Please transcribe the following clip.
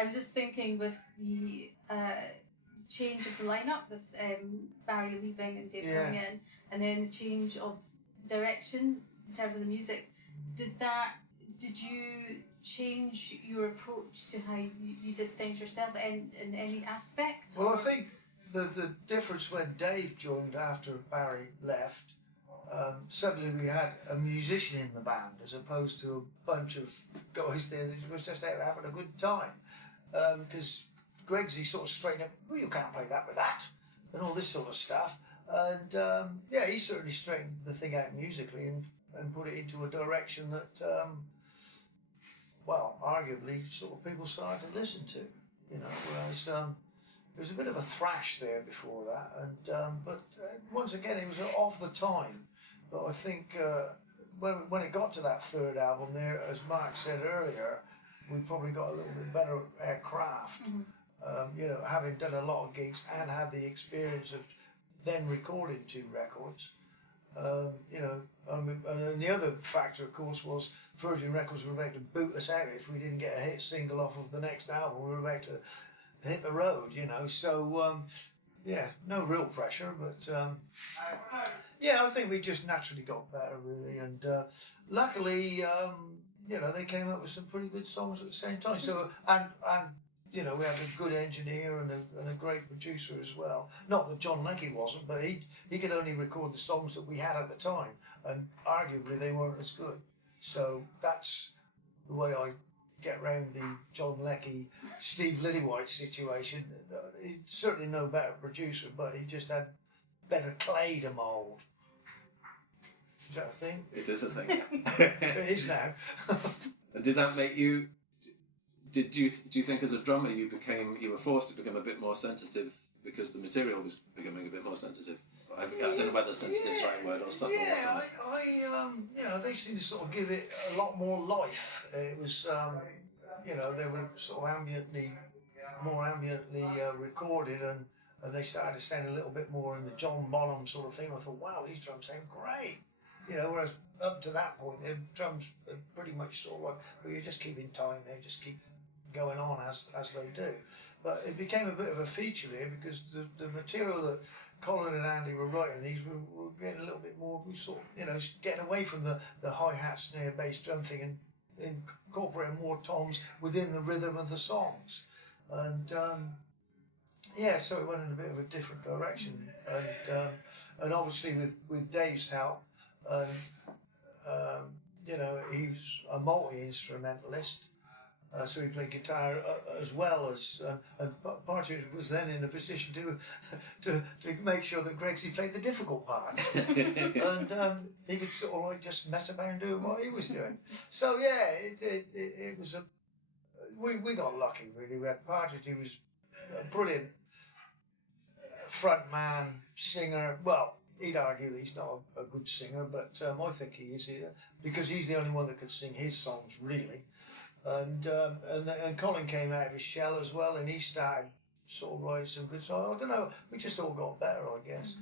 I was just thinking with the change of the lineup, with Barry leaving and Dave coming in, and then the change of direction in terms of the music, did you change your approach to how you did things yourself in any aspect? Well, I think the difference when Dave joined after Barry left, suddenly we had a musician in the band as opposed to a bunch of guys there that was just out having a good time. Because Gregsy sort of straightened up, well, you can't play that with that, and all this sort of stuff. And he certainly straightened the thing out musically and put it into a direction that, arguably sort of people started to listen to, whereas there was a bit of a thrash there before that, and but once again it was off the time. But I think when it got to that third album there, as Mark said earlier, we probably got a little bit better aircraft. Having done a lot of gigs and had the experience of then recording 2 records. And the other factor, of course, was Virgin Records were about to boot us out if we didn't get a hit single off of the next album. We were about to hit the road, So, no real pressure, but I think we just naturally got better, really. And luckily, they came up with some pretty good songs at the same time. So, and we had a good engineer and a great producer as well. Not that John Leckie wasn't, but he could only record the songs that we had at the time, and arguably they weren't as good. So that's the way I get around the John Leckie, Steve Lillywhite situation. He's certainly no better producer, but he just had better clay to mould. Is that a thing? It is a thing. It is now. Did that make you? Do you think as a drummer you were forced to become a bit more sensitive because the material was becoming a bit more sensitive? I don't know whether sensitive is the right word or subtle. Yeah, they seem to sort of give it a lot more life. It was, they were sort of more ambiently recorded, and they started to sound a little bit more in the John Bonham sort of thing. I thought, wow, these drums sound great. Whereas up to that point, the drums are pretty much sort of like, well, you just keep in time, they just keep going on as they do. But it became a bit of a feature there because the material that Colin and Andy were writing, these were getting a little bit more, we sort of, getting away from the hi-hat, snare, bass, drum thing and incorporating more toms within the rhythm of the songs. And so it went in a bit of a different direction. And obviously with Dave's help, he was a multi-instrumentalist. So he played guitar as well as, and Partridge was then in a position to make sure that Gregsy played the difficult parts, and he could sort of like just mess about doing what he was doing. So it was we got lucky really. We had Partridge, who was a brilliant front man, singer. Well, he'd argue that he's not a good singer, but I think he is because he's the only one that could sing his songs really. And Colin came out of his shell as well, and he started sort of writing some good songs. I don't know, we just all got better, I guess.